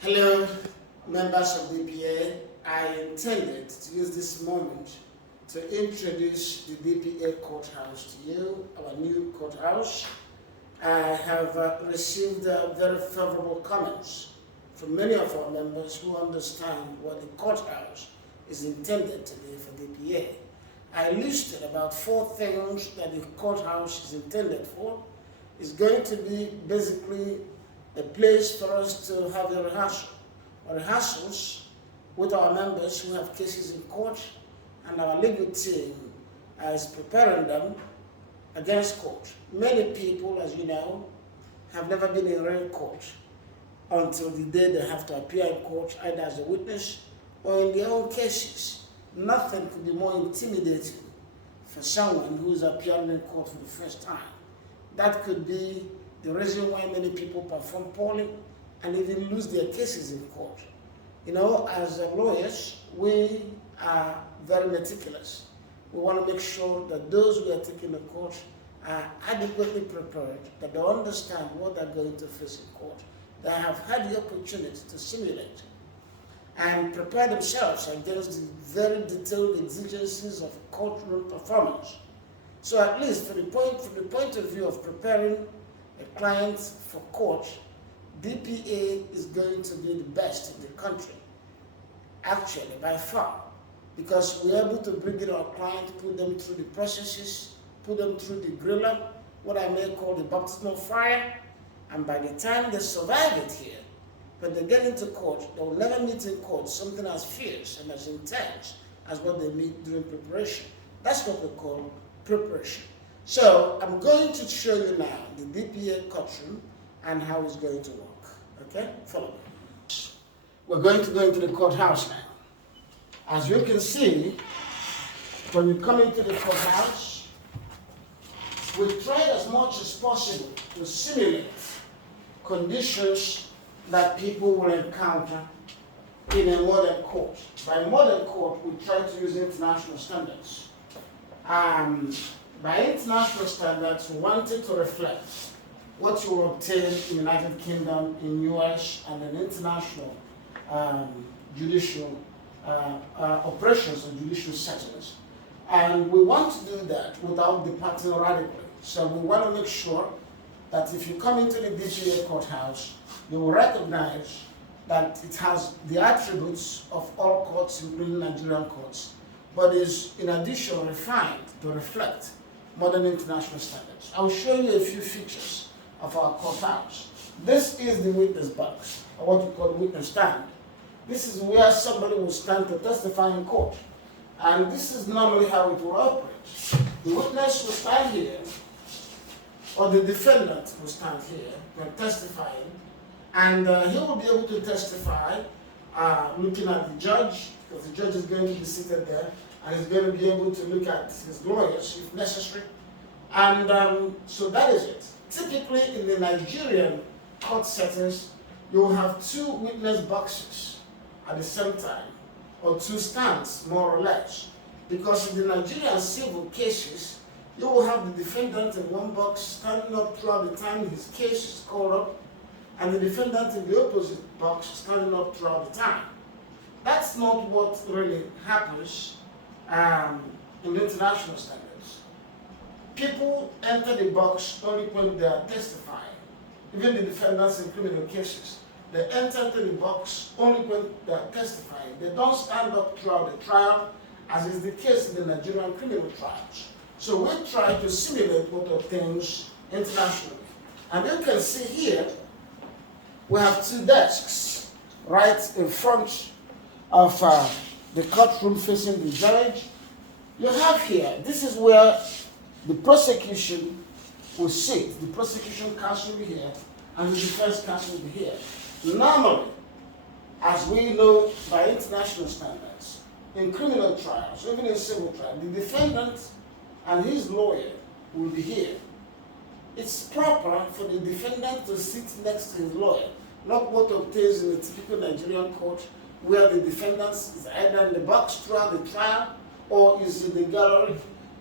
Hello, members of the DPA. I intended to use this moment to introduce the DPA Courthouse to you, our new courthouse. I have received very favorable comments from many of our members who understand what the courthouse is intended to be for DPA. I listed about 4 things that the courthouse is intended for. It's going to be basically a place for us to have a rehearsals with our members who have cases in court, and our legal team is preparing them against court. Many people, as you know, have never been in real court until the day they have to appear in court, either as a witness or in their own cases. Nothing could be more intimidating for someone who is appearing in court for the first time. That could be the reason why many people perform poorly and even lose their cases in court. You know, as lawyers, we are very meticulous. We want to make sure that those we are taking to court are adequately prepared, that they understand what they're going to face in court, they have had the opportunity to simulate and prepare themselves against the very detailed exigencies of courtroom performance. So at least from the point of view of preparing a client for court, DPA is going to be the best in the country, actually by far, because we're able to bring in our client, put them through the processes, put them through the griller, what I may call the baptismal fire, and by the time they survive it here, when they get into court, they will never meet in court something as fierce and as intense as what they meet during preparation. That's what we call preparation. So I'm going to show you now the DPA courtroom and how it's going to work. Okay, follow me. We're going to go into the courthouse now. As you can see, when you come into the courthouse, we tried as much as possible to simulate conditions that people will encounter in a modern court. By modern court, we try to use international standards. By international standards, we wanted to reflect what you will obtain in the United Kingdom, in US, and in international judicial operations and judicial settlements. And we want to do that without departing radically. So we want to make sure that if you come into the DPA courthouse, you will recognize that it has the attributes of all courts, including Nigerian courts, but is in addition refined to reflect modern international standards. I'll show you a few features of our courthouse. This is the witness box, or what we call the witness stand. This is where somebody will stand to testify in court. And this is normally how it will operate. The witness will stand here, or the defendant will stand here when testifying, and he will be able to testify looking at the judge, because the judge is going to be seated there, and he's going to be able to look at his lawyers if necessary. And so that is it. Typically in the Nigerian court settings, you will have 2 witness boxes at the same time, or 2 stands, more or less. Because in the Nigerian civil cases, you will have the defendant in one box standing up throughout the time his case is called up, and the defendant in the opposite box standing up throughout the time. That's not what really happens in international standards. People enter the box only when they are testifying. Even the defendants in criminal cases, they enter into the box only when they are testifying. They don't stand up throughout the trial, as is the case in the Nigerian criminal trials. So we try to simulate what obtains internationally. And you can see here, we have 2 desks right in front of the courtroom facing the judge. You have here, this is where the prosecution will sit. The prosecution counsel will be here, and the defense counsel will be here. Normally, as we know by international standards, in criminal trials, even in civil trials, the defendant and his lawyer will be here. It's proper for the defendant to sit next to his lawyer, not what obtains in a typical Nigerian court, where the defendant is either in the box throughout the trial or is in the gallery.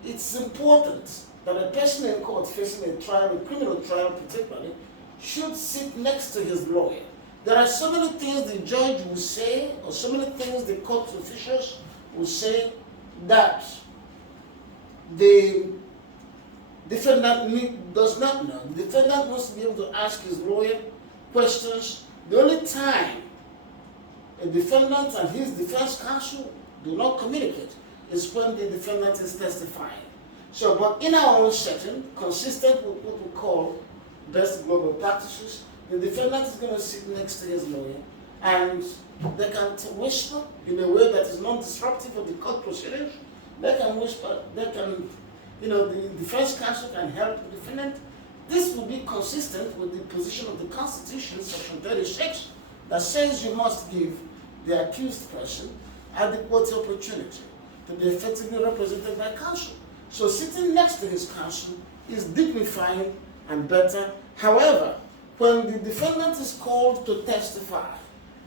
It's important that a person in court facing a trial, a criminal trial particularly, should sit next to his lawyer. There are so many things the judge will say, or so many things the court officials will say that the defendant does not know. The defendant wants to be able to ask his lawyer questions. The only time a defendant and his defense counsel do not communicate is when the defendant is testifying. So, but in our own setting, consistent with what we call best global practices, the defendant is going to sit next to his lawyer and they can whisper in a way that is non-disruptive of the court proceedings. They can whisper, they can, the defense counsel can help the defendant. This will be consistent with the position of the Constitution, Section 36, that says you must give the accused person adequate opportunity to be effectively represented by counsel. So sitting next to his counsel is dignifying and better. However, when the defendant is called to testify,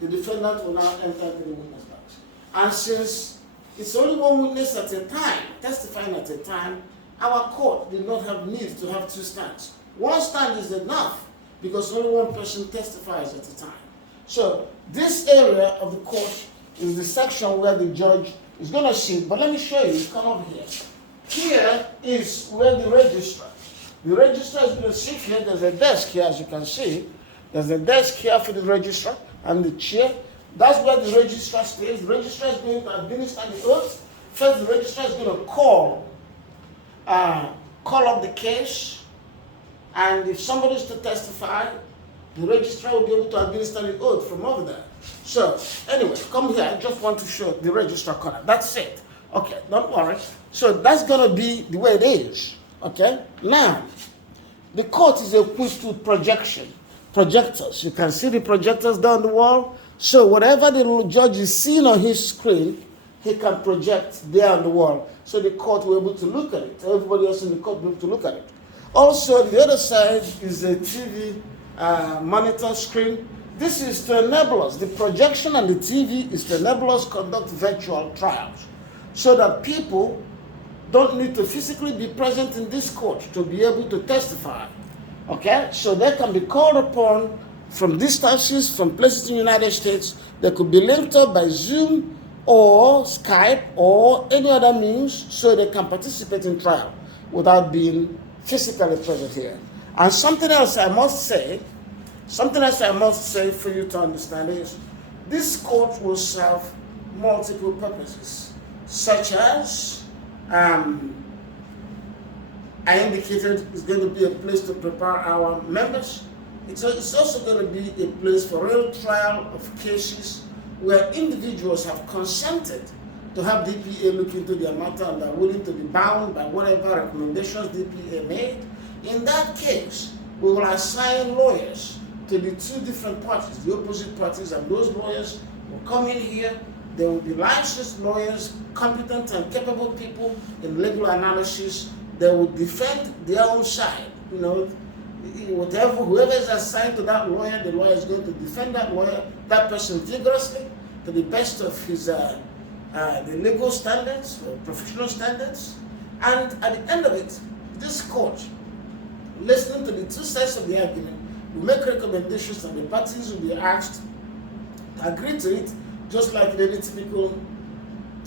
the defendant will now enter the witness box. And since it's only one witness at a time, testifying at a time, our court did not have need to have two stands. One stand is enough because only one person testifies at a time. So this area of the court is the section where the judge is going to sit. But let me show you. Come over here. Here is where the registrar. The registrar is going to sit here. There's a desk here, as you can see. There's a desk here for the registrar and the chair. That's where the registrar stays. The registrar is going to administer the oath. First, the registrar is going to call up the case. And if somebody is to testify, the registrar will be able to administer the oath from over there. So, anyway, come here. I just want to show the registrar corner. That's it. Okay, don't worry. So that's going to be the way it is. Okay? Now, the court is equipped with projectors. You can see the projectors down the wall. So whatever the judge is seeing on his screen, he can project there on the wall. So the court will be able to look at it. Everybody else in the court will be able to look at it. Also, the other side is a TV monitor screen. This is to enable us. The projection and the TV is to enable us conduct virtual trials so that people don't need to physically be present in this court to be able to testify. Okay? So they can be called upon from distances, from places in the United States. They could be linked up by Zoom or Skype or any other means so they can participate in trial without being physically present here. And something else I must say for you to understand is this court will serve multiple purposes, such as I indicated it's going to be a place to prepare our members. It's also going to be a place for real trial of cases where individuals have consented to have DPA look into their matter and are willing to be bound by whatever recommendations DPA made. In that case, we will assign lawyers to the two different parties, the opposite parties, and those lawyers will come in here. They will be licensed lawyers, competent and capable people in legal analysis. They will defend their own side. Whoever is assigned to that lawyer, the lawyer is going to defend that person vigorously to the best of his the legal standards, or professional standards. And at the end of it, this court, listening to the two sides of the argument, will make recommendations and the parties will be asked to agree to it, just like in any typical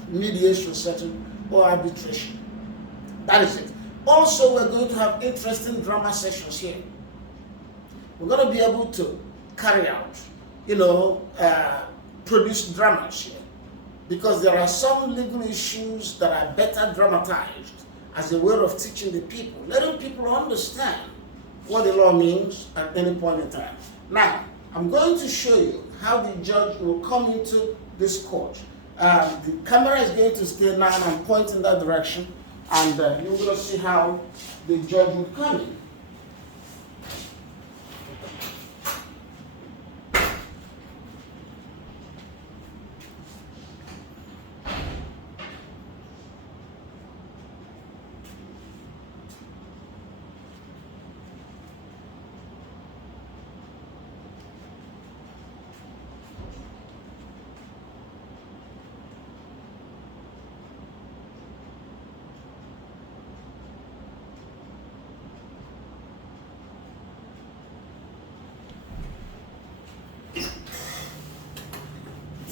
mediation setting or arbitration. That is it. Also, we're going to have interesting drama sessions here. We're going to be able to carry out, produce dramas here. Because there are some legal issues that are better dramatized as a way of teaching the people, letting people understand what the law means at any point in time. Now, I'm going to show you how the judge will come into this court. The camera is going to stay now and I'm pointing that direction, and you're going to see how the judge will come in.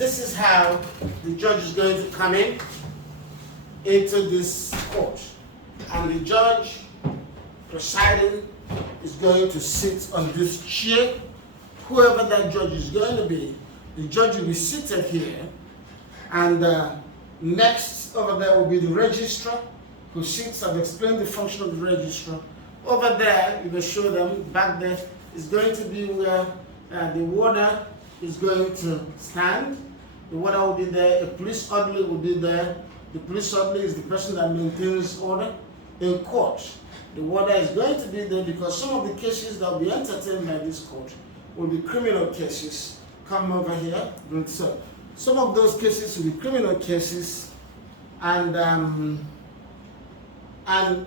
this is how the judge is going to come into this court. And the judge presiding is going to sit on this chair. Whoever that judge is going to be, the judge will be seated here. And next over there will be the registrar who sits. I've explained the function of the registrar. Over there, you will show them back there is going to be where the warder is going to stand. The warder will be there. A police orderly will be there. The police orderly is the person that maintains order in court. The warder is going to be there because some of the cases that will be entertained by this court will be criminal cases. Come over here. So some of those cases will be criminal cases, and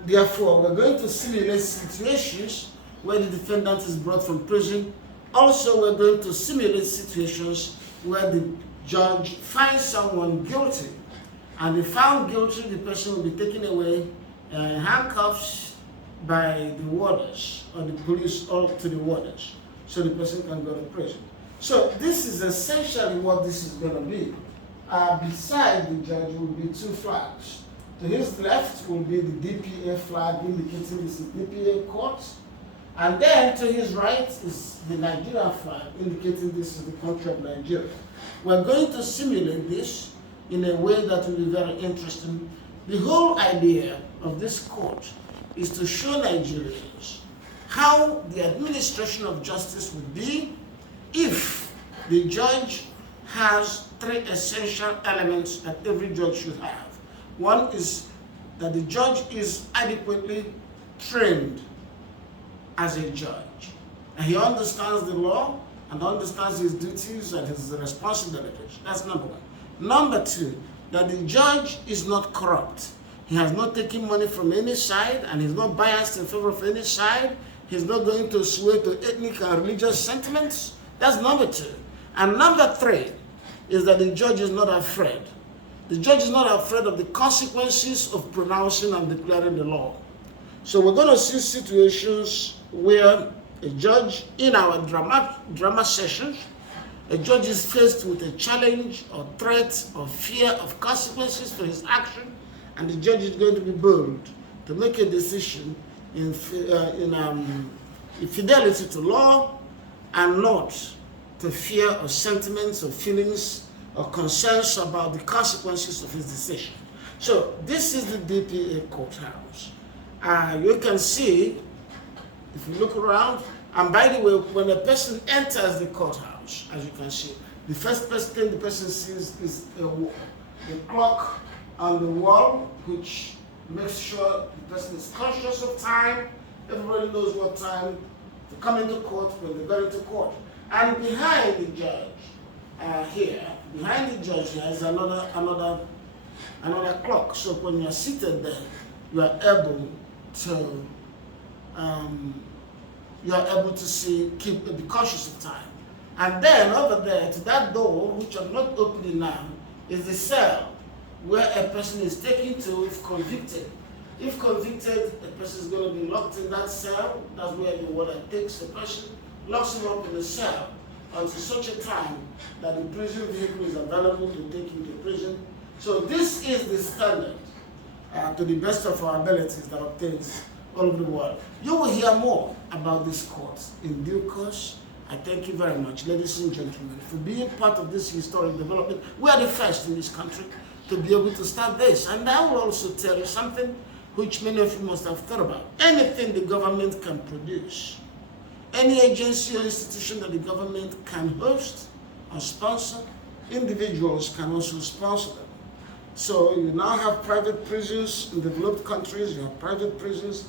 therefore we're going to simulate situations where the defendant is brought from prison. Also, we're going to simulate situations where the judge finds someone guilty, and if found guilty, the person will be taken away in handcuffs by the warders or the police, or to the warders, so the person can go to prison. So this is essentially what this is going to be. Beside the judge will be two flags. To his left will be the DPA flag indicating this is DPA court. And then to his right is the Nigerian flag indicating this is the country of Nigeria. We're going to simulate this in a way that will be very interesting. The whole idea of this court is to show Nigerians how the administration of justice would be if the judge has three essential elements that every judge should have. One is that the judge is adequately trained as a judge, and he understands the law and understands his duties and his responsibilities. That's number one. Number two, that the judge is not corrupt. He has not taken money from any side, and he's not biased in favor of any side. He's not going to sway to ethnic and religious sentiments. That's number two. And number three is that the judge is not afraid. The judge is not afraid of the consequences of pronouncing and declaring the law. So we're going to see situations where a judge, in our drama sessions, a judge is faced with a challenge or threat or fear of consequences for his action, and the judge is going to be bold to make a decision in fidelity to law and not to fear or sentiments or feelings or concerns about the consequences of his decision. So this is the DPA courthouse. You can see, if you look around, and by the way, when a person enters the courthouse, as you can see, the first thing the person sees is the clock on the wall, which makes sure the person is conscious of time. Everybody knows what time to come into court when they go into court. And behind the judge here is another clock. So when you're seated there, you are able to be conscious of time. And then over there, to that door, which I'm not opening now, is the cell where a person is taken to if convicted. If convicted, the person is going to be locked in that cell. That's where the warder takes the person, locks him up in the cell until such a time that the prison vehicle is available to take him to prison. So this is the standard, to the best of our abilities, that obtains all over the world. You will hear more about this court in due course. I thank you very much, ladies and gentlemen, for being part of this historic development. We are the first in this country to be able to start this. And I will also tell you something which many of you must have thought about. Anything the government can produce, any agency or institution that the government can host or sponsor, individuals can also sponsor them. So you now have private prisons in developed countries. You have private prisons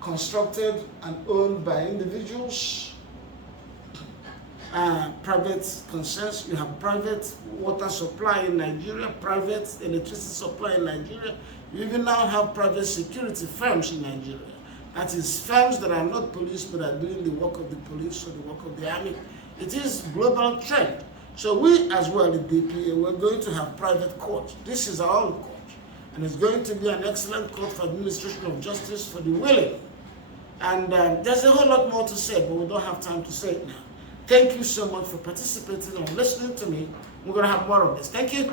constructed and owned by individuals, private concerns. You have private water supply in Nigeria, private electricity supply in Nigeria. You even now have private security firms in Nigeria. That is, firms that are not police but are doing the work of the police or the work of the army. It is global trend. So we as well in DPA, we're going to have private courts. This is our own court. And it's going to be an excellent court for administration of justice for the willing. And there's a whole lot more to say, but we don't have time to say it now. Thank you so much for participating and listening to me. We're going to have more of this. Thank you.